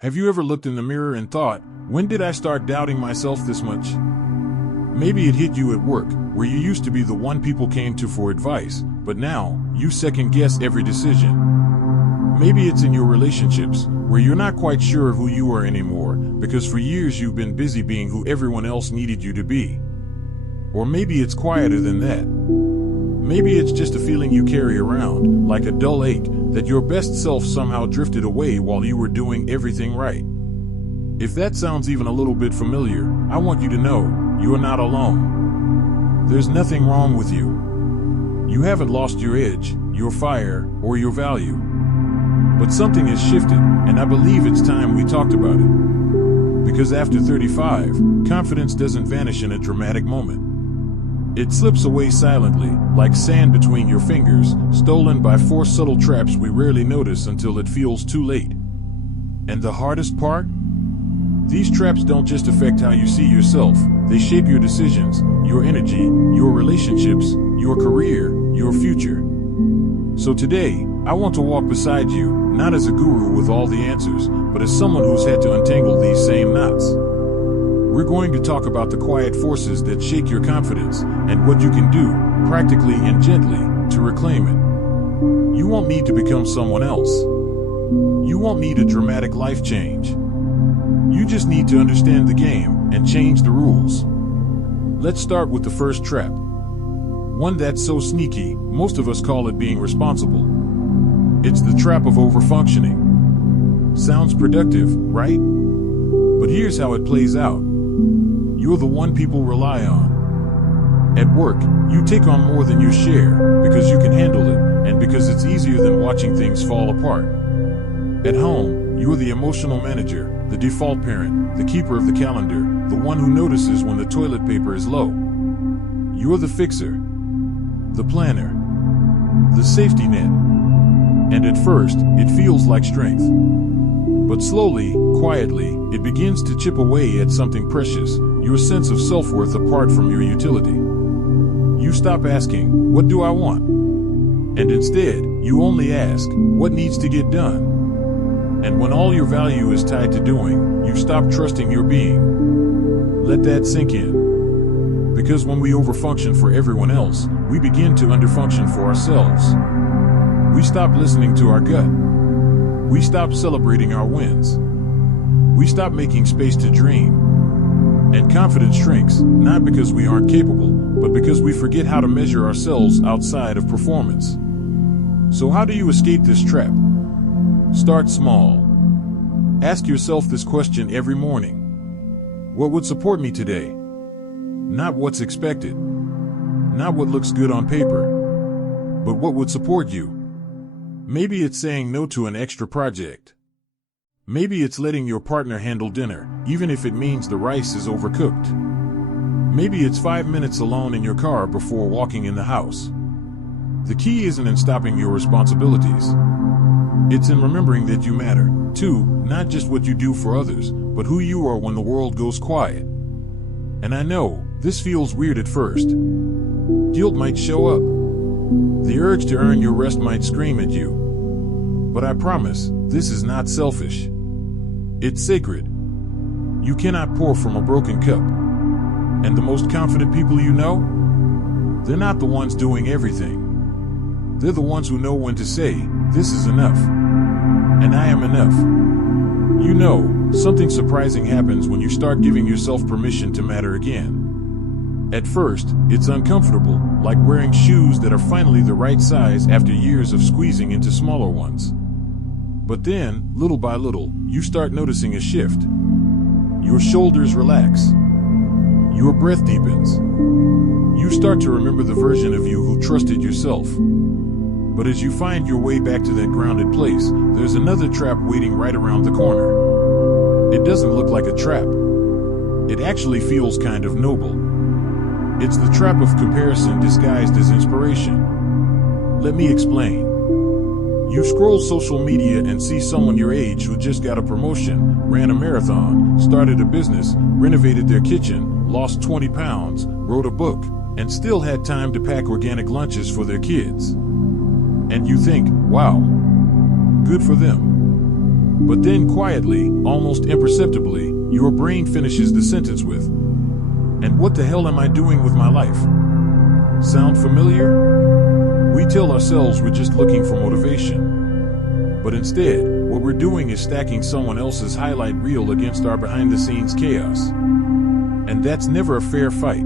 Have you ever looked in the mirror and thought, when did I start doubting myself this much? Maybe it hit you at work, where you used to be the one people came to for advice, but now, you second-guess every decision. Maybe it's in your relationships, where you're not quite sure who you are anymore, because for years you've been busy being who everyone else needed you to be. Or maybe it's quieter than that. Maybe it's just a feeling you carry around, like a dull ache, that your best self somehow drifted away while you were doing everything right. If that sounds even a little bit familiar, I want you to know, you are not alone. There's nothing wrong with you. You haven't lost your edge, your fire, or your value. But something has shifted, and I believe it's time we talked about it. Because after 35, confidence doesn't vanish in a dramatic moment. It slips away silently, like sand between your fingers, stolen by 4 subtle traps we rarely notice until it feels too late. And the hardest part? These traps don't just affect how you see yourself, they shape your decisions, your energy, your relationships, your career, your future. So today, I want to walk beside you, not as a guru with all the answers, but as someone who's had to untangle these same knots. We're going to talk about the quiet forces that shake your confidence and what you can do, practically and gently, to reclaim it. You won't need to become someone else. You won't need a dramatic life change. You just need to understand the game and change the rules. Let's start with the first trap. One that's so sneaky, most of us call it being responsible. It's the trap of overfunctioning. Sounds productive, right? But here's how it plays out. You're the one people rely on. At work, you take on more than you share, because you can handle it, and because it's easier than watching things fall apart. At home, you're the emotional manager, the default parent, the keeper of the calendar, the one who notices when the toilet paper is low. You're the fixer, the planner, the safety net. And at first, it feels like strength. But slowly, quietly, it begins to chip away at something precious, your sense of self-worth apart from your utility. You stop asking, what do I want? And instead, you only ask, what needs to get done? And when all your value is tied to doing, you stop trusting your being. Let that sink in. Because when we overfunction for everyone else, we begin to underfunction for ourselves. We stop listening to our gut. We stop celebrating our wins. We stop making space to dream. And confidence shrinks, not because we aren't capable, but because we forget how to measure ourselves outside of performance. So how do you escape this trap? Start small. Ask yourself this question every morning. What would support me today? Not what's expected. Not what looks good on paper. But what would support you? Maybe it's saying no to an extra project. Maybe it's letting your partner handle dinner, even if it means the rice is overcooked. Maybe it's 5 minutes alone in your car before walking in the house. The key isn't in stopping your responsibilities. It's in remembering that you matter, too, not just what you do for others, but who you are when the world goes quiet. And I know, this feels weird at first. Guilt might show up. The urge to earn your rest might scream at you. But I promise, this is not selfish. It's sacred. You cannot pour from a broken cup. And the most confident people you know? They're not the ones doing everything. They're the ones who know when to say, this is enough. And I am enough. You know, something surprising happens when you start giving yourself permission to matter again. At first, it's uncomfortable, like wearing shoes that are finally the right size after years of squeezing into smaller ones. But then, little by little, you start noticing a shift. Your shoulders relax. Your breath deepens. You start to remember the version of you who trusted yourself. But as you find your way back to that grounded place, there's another trap waiting right around the corner. It doesn't look like a trap. It actually feels kind of noble. It's the trap of comparison disguised as inspiration. Let me explain. You scroll social media and see someone your age who just got a promotion, ran a marathon, started a business, renovated their kitchen, lost 20 pounds, wrote a book, and still had time to pack organic lunches for their kids. And you think, wow, good for them. But then quietly, almost imperceptibly, your brain finishes the sentence with, "And what the hell am I doing with my life?" Sound familiar? We tell ourselves we're just looking for motivation. But instead, what we're doing is stacking someone else's highlight reel against our behind-the-scenes chaos. And that's never a fair fight.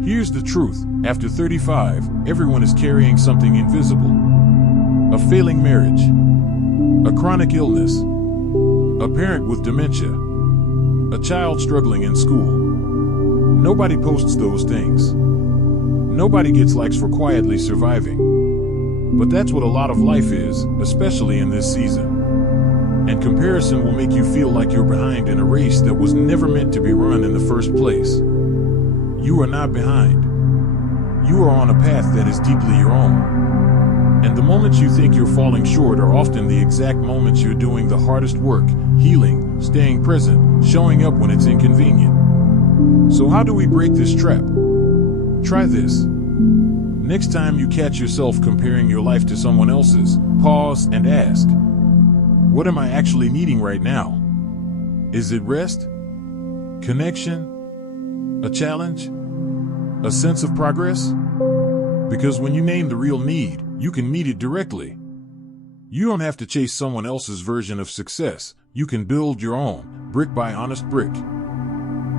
Here's the truth. After 35, everyone is carrying something invisible. A failing marriage. A chronic illness. A parent with dementia. A child struggling in school. Nobody posts those things. Nobody gets likes for quietly surviving. But that's what a lot of life is, especially in this season. And comparison will make you feel like you're behind in a race that was never meant to be run in the first place. You are not behind. You are on a path that is deeply your own. And the moments you think you're falling short are often the exact moments you're doing the hardest work, healing, staying present, showing up when it's inconvenient. So how do we break this trap? Try this. Next time you catch yourself comparing your life to someone else's, pause and ask, what am I actually needing right now? Is it rest? Connection? A challenge? A sense of progress? Because when you name the real need, you can meet it directly. You don't have to chase someone else's version of success. You can build your own, brick by honest brick.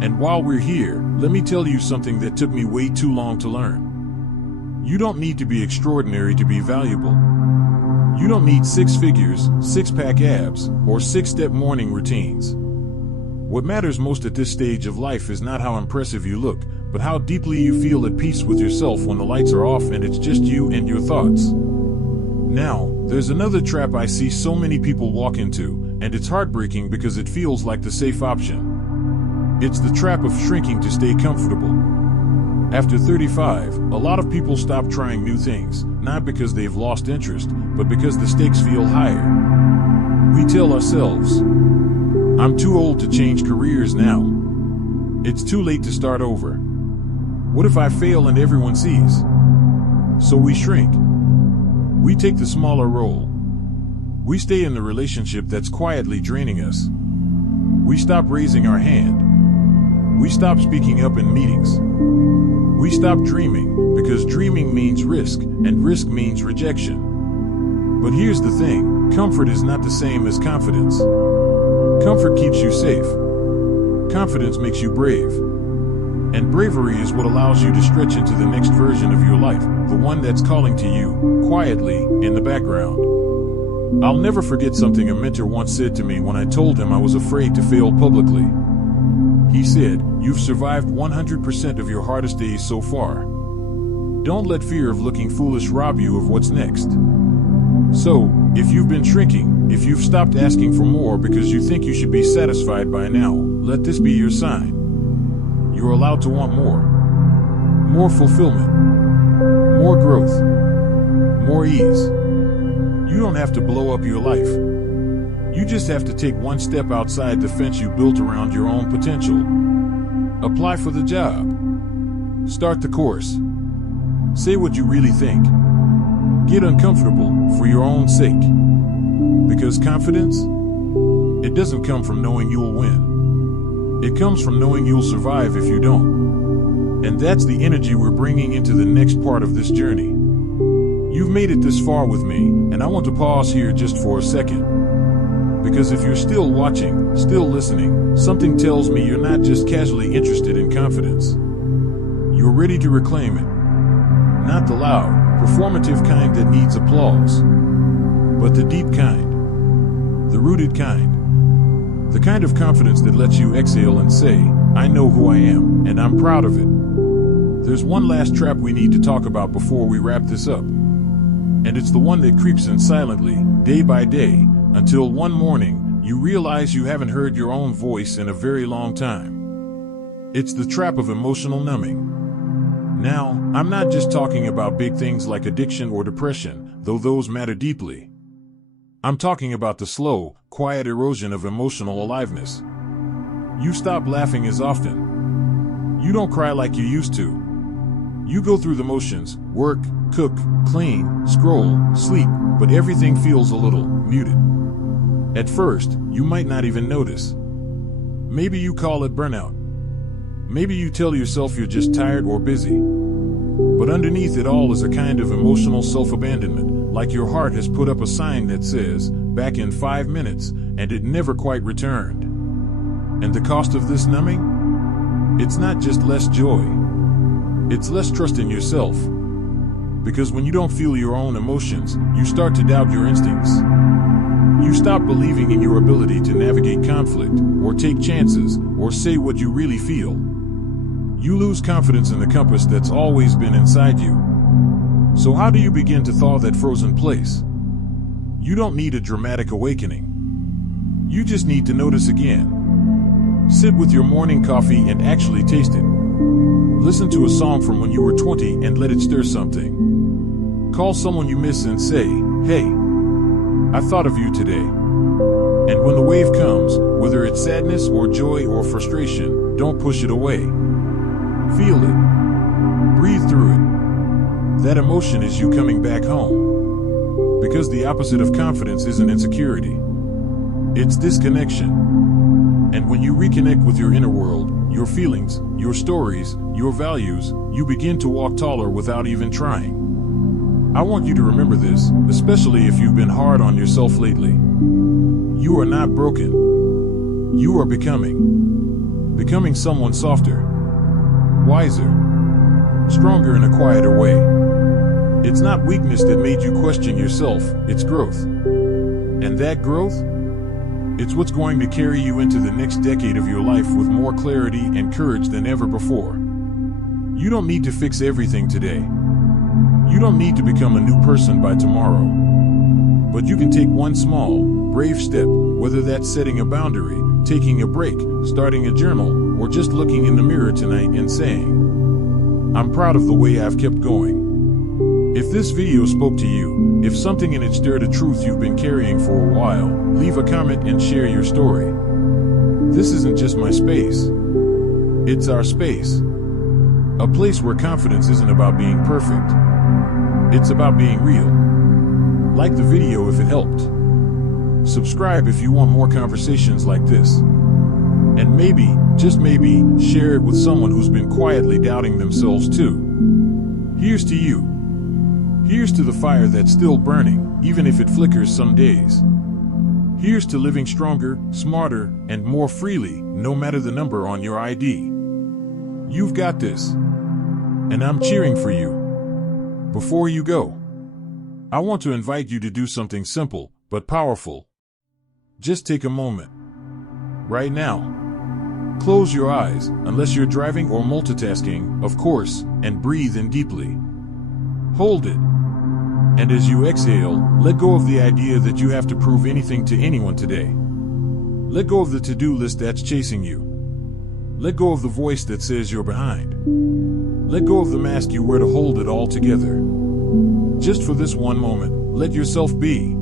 And while we're here, let me tell you something that took me way too long to learn. You don't need to be extraordinary to be valuable. You don't need 6 figures, 6-pack abs, or 6-step morning routines. What matters most at this stage of life is not how impressive you look, but how deeply you feel at peace with yourself when the lights are off and it's just you and your thoughts. Now, there's another trap I see so many people walk into, and it's heartbreaking because it feels like the safe option. It's the trap of shrinking to stay comfortable. After 35, a lot of people stop trying new things, not because they've lost interest, but because the stakes feel higher. We tell ourselves, I'm too old to change careers now. It's too late to start over. What if I fail and everyone sees? So we shrink. We take the smaller role. We stay in the relationship that's quietly draining us. We stop raising our hand. We stop speaking up in meetings. We stop dreaming, because dreaming means risk, and risk means rejection. But here's the thing, comfort is not the same as confidence. Comfort keeps you safe. Confidence makes you brave. And bravery is what allows you to stretch into the next version of your life, the one that's calling to you, quietly, in the background. I'll never forget something a mentor once said to me when I told him I was afraid to fail publicly. He said, "You've survived 100% of your hardest days so far. Don't let fear of looking foolish rob you of what's next." So, if you've been shrinking, if you've stopped asking for more because you think you should be satisfied by now, let this be your sign. You're allowed to want more. More fulfillment. More growth. More ease. You don't have to blow up your life. You just have to take one step outside the fence you built around your own potential. Apply for the job. Start the course. Say what you really think. Get uncomfortable for your own sake. Because confidence, it doesn't come from knowing you'll win. It comes from knowing you'll survive if you don't. And that's the energy we're bringing into the next part of this journey. You've made it this far with me, and I want to pause here just for a second. Because if you're still watching, still listening, something tells me you're not just casually interested in confidence. You're ready to reclaim it. Not the loud, performative kind that needs applause, but the deep kind, the rooted kind. The kind of confidence that lets you exhale and say, I know who I am, and I'm proud of it. There's one last trap we need to talk about before we wrap this up. And it's the one that creeps in silently, day by day, until one morning, you realize you haven't heard your own voice in a very long time. It's the trap of emotional numbing. Now, I'm not just talking about big things like addiction or depression, though those matter deeply. I'm talking about the slow, quiet erosion of emotional aliveness. You stop laughing as often. You don't cry like you used to. You go through the motions, work, cook, clean, scroll, sleep, but everything feels a little muted. At first, you might not even notice. Maybe you call it burnout. Maybe you tell yourself you're just tired or busy. But underneath it all is a kind of emotional self-abandonment, like your heart has put up a sign that says, "Back in 5 minutes," and it never quite returned. And the cost of this numbing? It's not just less joy. It's less trust in yourself. Because when you don't feel your own emotions, you start to doubt your instincts. You stop believing in your ability to navigate conflict, or take chances, or say what you really feel. You lose confidence in the compass that's always been inside you. So how do you begin to thaw that frozen place? You don't need a dramatic awakening. You just need to notice again. Sit with your morning coffee and actually taste it. Listen to a song from when you were 20 and let it stir something. Call someone you miss and say, "Hey, I thought of you today." And when the wave comes, whether it's sadness or joy or frustration, don't push it away. Feel it. Breathe through it. That emotion is you coming back home. Because the opposite of confidence isn't insecurity. It's disconnection. And when you reconnect with your inner world, your feelings, your stories, your values, you begin to walk taller without even trying. I want you to remember this, especially if you've been hard on yourself lately. You are not broken. You are becoming someone softer, wiser, stronger in a quieter way. It's not weakness that made you question yourself, it's growth. And that growth? It's what's going to carry you into the next decade of your life with more clarity and courage than ever before. You don't need to fix everything today. You don't need to become a new person by tomorrow. But you can take one small, brave step, whether that's setting a boundary, taking a break, starting a journal, or just looking in the mirror tonight and saying, "I'm proud of the way I've kept going." If this video spoke to you, if something in it stirred a truth you've been carrying for a while, leave a comment and share your story. This isn't just my space. It's our space. A place where confidence isn't about being perfect. It's about being real. Like the video if it helped. Subscribe if you want more conversations like this. And maybe, just maybe, share it with someone who's been quietly doubting themselves too. Here's to you. Here's to the fire that's still burning, even if it flickers some days. Here's to living stronger, smarter, and more freely, no matter the number on your ID. You've got this. And I'm cheering for you. Before you go, I want to invite you to do something simple, but powerful. Just take a moment. Right now. Close your eyes, unless you're driving or multitasking, of course, and breathe in deeply. Hold it. And as you exhale, let go of the idea that you have to prove anything to anyone today. Let go of the to-do list that's chasing you. Let go of the voice that says you're behind. Let go of the mask you wear to hold it all together. Just for this one moment, let yourself be.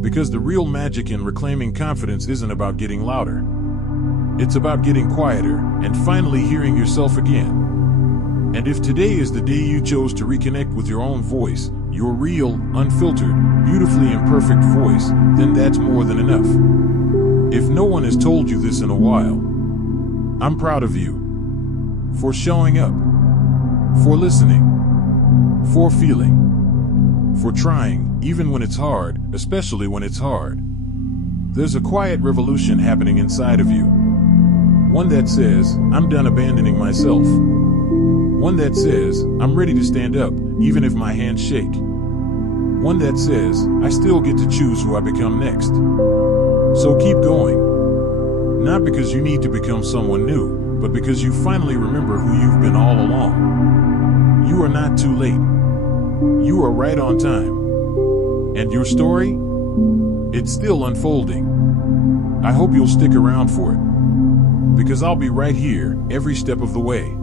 Because the real magic in reclaiming confidence isn't about getting louder. It's about getting quieter and finally hearing yourself again. And if today is the day you chose to reconnect with your own voice, your real, unfiltered, beautifully imperfect voice, then that's more than enough. If no one has told you this in a while, I'm proud of you. For showing up. For listening. For feeling. For trying, even when it's hard, especially when it's hard. There's a quiet revolution happening inside of you. One that says, I'm done abandoning myself. One that says, I'm ready to stand up, even if my hands shake. One that says, I still get to choose who I become next. So keep going. Not because you need to become someone new, but because you finally remember who you've been all along. You are not too late. You are right on time. And your story? It's still unfolding. I hope you'll stick around for it. Because I'll be right here, every step of the way.